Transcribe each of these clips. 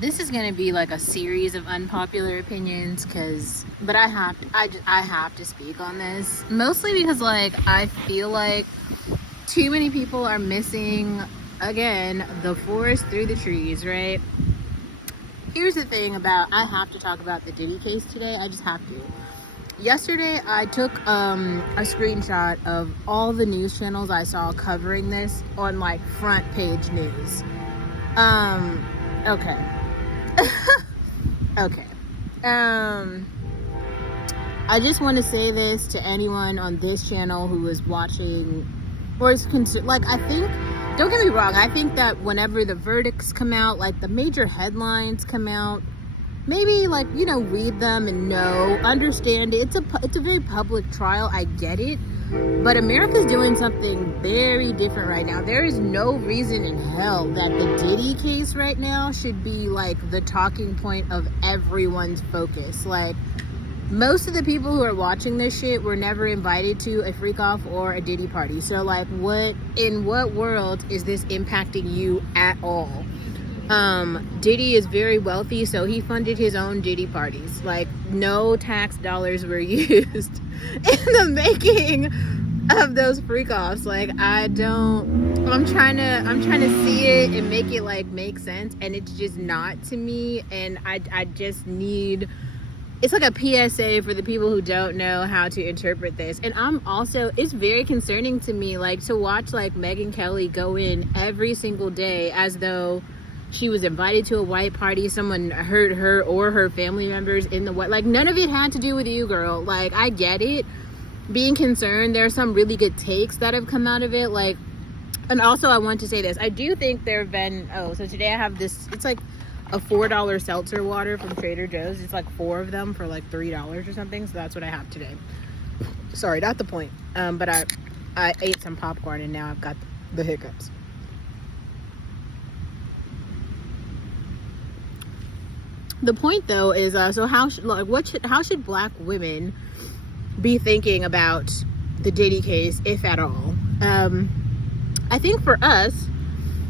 this is gonna be like a series of unpopular opinions, but I have to speak on this, mostly because like I feel like too many people are missing, again, the forest through the trees, right? Here's the thing about, I have to talk about the Diddy case today. I just have to. Yesterday, I took a screenshot of all the news channels I saw covering this on like front page news. Okay. Okay. I just want to say this to anyone on this channel who is watching or is concerned. Like, I think, don't get me wrong, I think that whenever the verdicts come out, like the major headlines come out, maybe like, you know, read them and understand it. It's a very public trial. I get it. But America's doing something very different right now. There is no reason in hell that the Diddy case right now should be like the talking point of everyone's focus. Like, most of the people who are watching this shit were never invited to a freak off or a Diddy party. So like, in what world is this impacting you at all? Diddy is very wealthy, so he funded his own Diddy parties. Like, no tax dollars were used in the making of those freak offs. Like, I'm trying to see it and make it like make sense, and it's just not to me. And I just need, it's like a PSA for the people who don't know how to interpret this. And it's very concerning to me, like, to watch like Megyn Kelly go in every single day as though she was invited to a white party, someone hurt her or her family members in the white. Like, none of it had to do with you, girl. Like, I get it, being concerned. There are some really good takes that have come out of it. Like, and also I want to say this. I do think there have been, so today I have this, it's like a $4 seltzer water from Trader Joe's. It's like 4 of them for like $3 or something. So that's what I have today. Sorry, not the point. But I ate some popcorn and now I've got the hiccups. The point, though, is so how should Black women be thinking about the Diddy case, if at all? I think for us,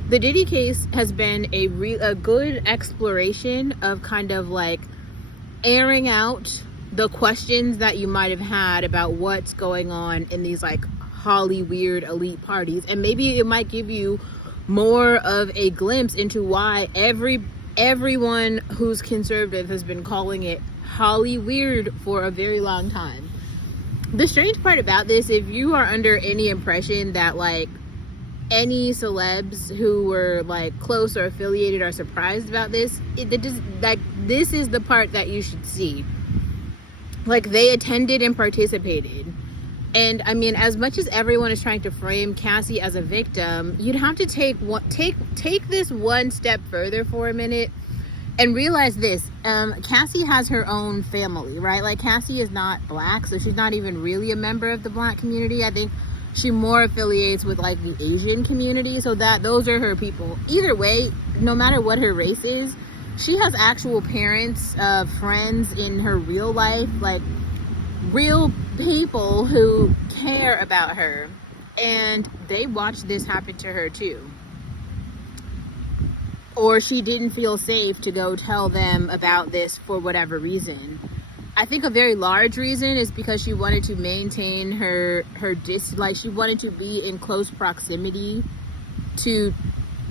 the Diddy case has been a good exploration of kind of like airing out the questions that you might have had about what's going on in these like Holly weird elite parties, and maybe it might give you more of a glimpse into why everyone who's conservative has been calling it Holly weird for a very long time. The strange part about this, if you are under any impression that like any celebs who were like close or affiliated are surprised about this, this is the part that you should see. Like, they attended and participated. And I mean, as much as everyone is trying to frame Cassie as a victim, you'd have to take this one step further for a minute and realize this. Cassie has her own family, right? Like, Cassie is not Black, so she's not even really a member of the Black community. I think she more affiliates with like the Asian community, so that those are her people. Either way, no matter what her race is, she has actual parents, friends in her real life, like real people who care about her, and they watched this happen to her too. Or she didn't feel safe to go tell them about this for whatever reason. I think a very large reason is because she wanted to maintain she wanted to be in close proximity to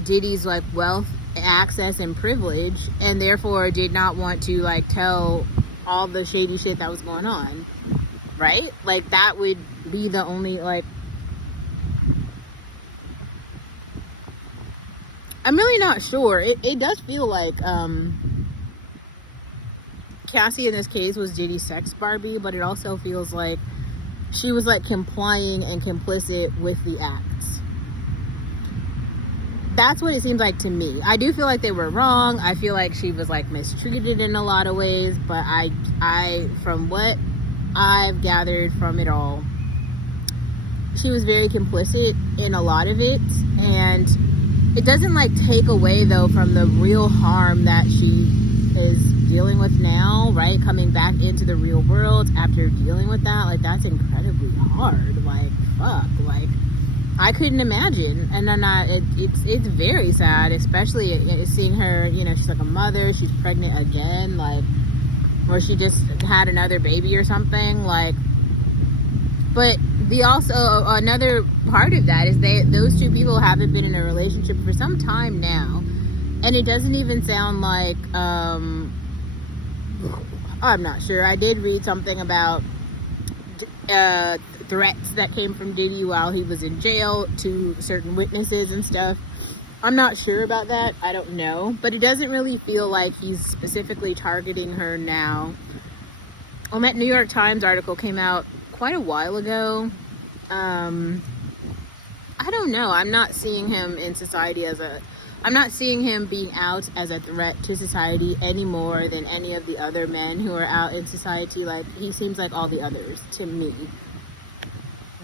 Diddy's like wealth, access, and privilege, and therefore did not want to like tell all the shady shit that was going on, right? Like, that would be the only, like, I'm really not sure. It does feel like Cassie in this case was Diddy's sex Barbie, but it also feels like she was like complying and complicit with the acts. That's what it seems like to me. I do feel like they were wrong. I feel like she was like mistreated in a lot of ways, but I from what I've gathered from it all, she was very complicit in a lot of it. And it doesn't like take away though from the real harm that she is dealing with now, right? Coming back into the real world after dealing with that, like, that's incredibly hard. Like, fuck, like, I couldn't imagine. And then it's very sad, especially seeing her, you know, she's like a mother, she's pregnant again, like, or she just had another baby or something, like. But the also another part of that is those two people haven't been in a relationship for some time now, and it doesn't even sound like I'm not sure. I did read something about threats that came from Diddy while he was in jail to certain witnesses and stuff. I'm not sure about that. I don't know, but it doesn't really feel like he's specifically targeting her now. That New York Times article came out quite a while ago. I don't know. I'm not seeing him in society I'm not seeing him being out as a threat to society any more than any of the other men who are out in society. Like, he seems like all the others to me.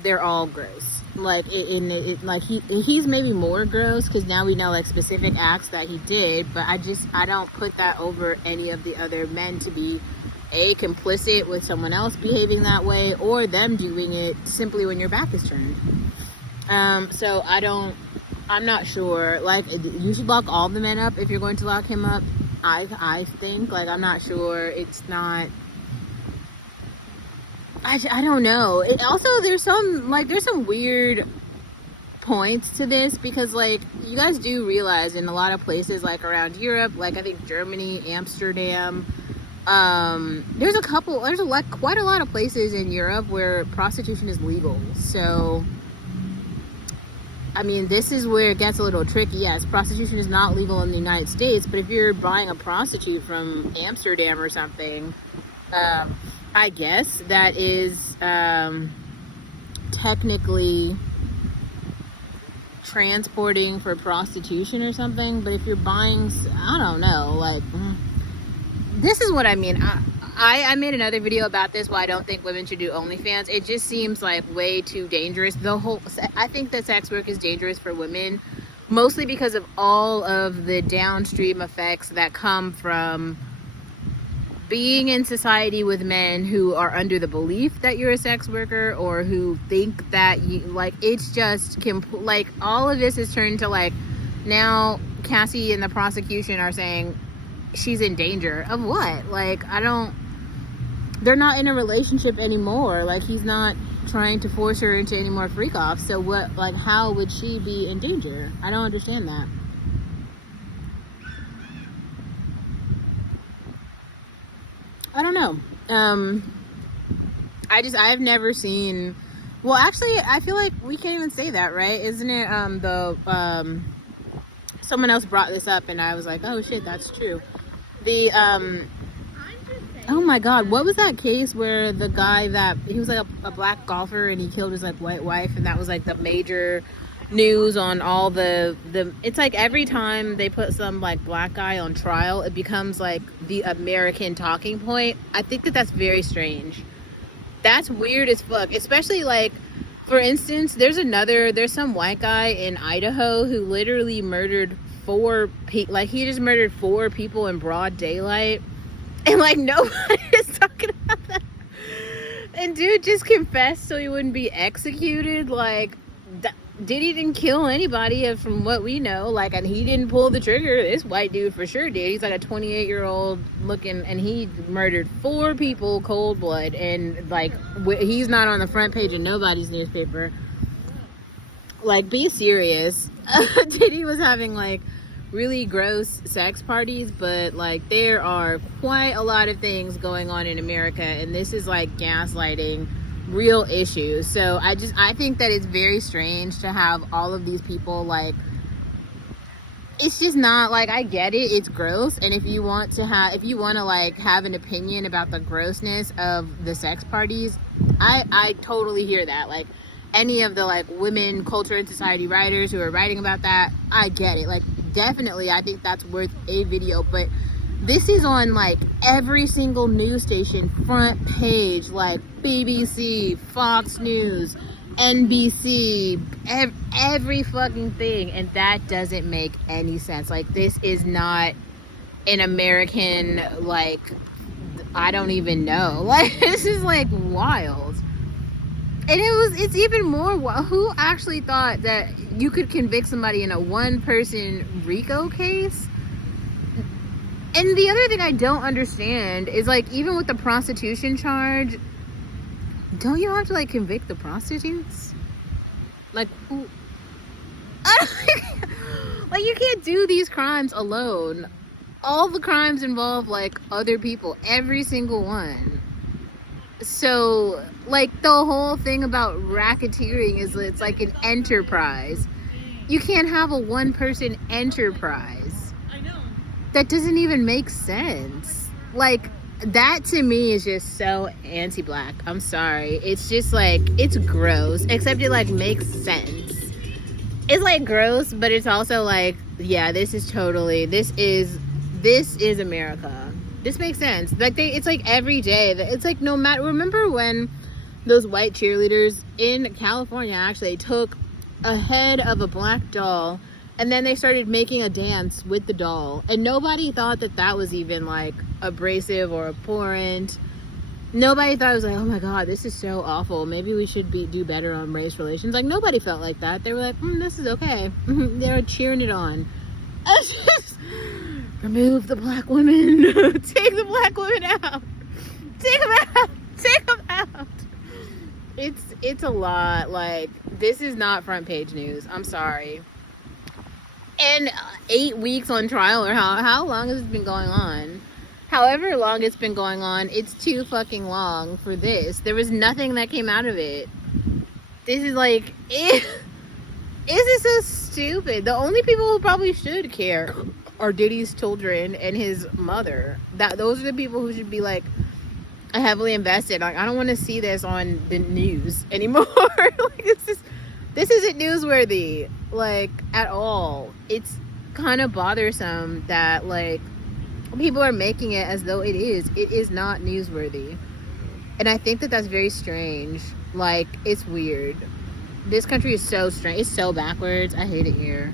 They're all gross. Like, he's maybe more gross because now we know like specific acts that he did, but I don't put that over any of the other men to be complicit with someone else behaving that way, or them doing it simply when your back is turned. So I'm not sure. Like, you should lock all the men up if you're going to lock him up. I think, like, I'm not sure. It's not, I don't know. It also, there's some weird points to this, because like, you guys do realize in a lot of places like around Europe, like I think Germany, Amsterdam, there's quite a lot of places in Europe where prostitution is legal. So I mean, this is where it gets a little tricky. Yes, prostitution is not legal in the United States, but if you're buying a prostitute from Amsterdam or something, I guess that is technically transporting for prostitution or something. But if you're buying, I don't know, like, this is what I mean. I made another video about this, why I don't think women should do OnlyFans. It just seems like way too dangerous. I think that sex work is dangerous for women, mostly because of all of the downstream effects that come from being in society with men who are under the belief that you're a sex worker, or who think that you, like, it's just like, all of this is turned to like, now Cassie and the prosecution are saying she's in danger of what? Like, they're not in a relationship anymore. Like, he's not trying to force her into any more freak offs. So what, like, how would she be in danger? I don't understand that. I don't know. I've never seen, well, actually, I feel like we can't even say that, right? Isn't it, someone else brought this up and I was like, oh shit, that's true. Oh my god, what was that case where the guy that he was like a black golfer and he killed his like white wife, and that was like the major news on all the it's like every time they put some like black guy on trial, it becomes like the American talking point. I think that's very strange. That's weird as fuck, especially like, for instance, there's some white guy in Idaho who literally murdered he just murdered 4 people in broad daylight, and like nobody is talking about that. And dude just confessed so he wouldn't be executed. Like, Diddy didn't kill anybody from what we know, like, and he didn't pull the trigger. This white dude for sure did. He's like a 28-year-old looking, and he murdered 4 people cold blood, and like, he's not on the front page of nobody's newspaper. Like, be serious. Diddy was having like really gross sex parties, but like, there are quite a lot of things going on in America, and this is like gaslighting real issues. So I think that it's very strange to have all of these people, like, it's just not, like, I get it, it's gross, and if you want to like have an opinion about the grossness of the sex parties, I totally hear that. Like, any of the like women culture and society writers who are writing about that, I get it. Like, definitely, I think that's worth a video. But this is on like every single news station front page, like BBC, Fox News, NBC, every fucking thing, and that doesn't make any sense. Like, this is not an American, like, I don't even know. Like, this is like wild. And it's even more, who actually thought that you could convict somebody in a one-person RICO case? And the other thing I don't understand is, like, even with the prostitution charge, don't you have to, like, convict the prostitutes? Like, who? Like, you can't do these crimes alone. All the crimes involve, like, other people, every single one. So, like, the whole thing about racketeering is it's like an enterprise. You can't have a one-person enterprise. I know. That doesn't even make sense. Like, that to me is just so anti-black. I'm sorry. It's just like, it's gross. Except it, like, makes sense. It's, like, gross, but it's also like, yeah, this is America. This makes sense. Like, it's like every day. It's like, no matter, remember when those white cheerleaders in California actually took a head of a black doll and then they started making a dance with the doll, and nobody thought that was even, like, abrasive or abhorrent. Nobody thought it was like, oh my god, this is so awful, maybe we should do better on race relations. Like, nobody felt like that. They were like, this is okay. They were cheering it on. Remove the black women. Take the black women out. Take them out. Take them out. It's a lot. Like, this is not front page news. I'm sorry. And 8 weeks on trial, or how long has it been going on? However long it's been going on, it's too fucking long for this. There was nothing that came out of it. This is like, this is so stupid. The only people who probably should care are Diddy's children and his mother. Those are the people who should be, like, heavily invested. Like, I don't want to see this on the news anymore. Like, this isn't newsworthy, like, at all. It's kind of bothersome that, like, people are making it as though it is. It is not newsworthy. And I think that's very strange. Like, it's weird. This country is so strange. It's so backwards. I hate it here.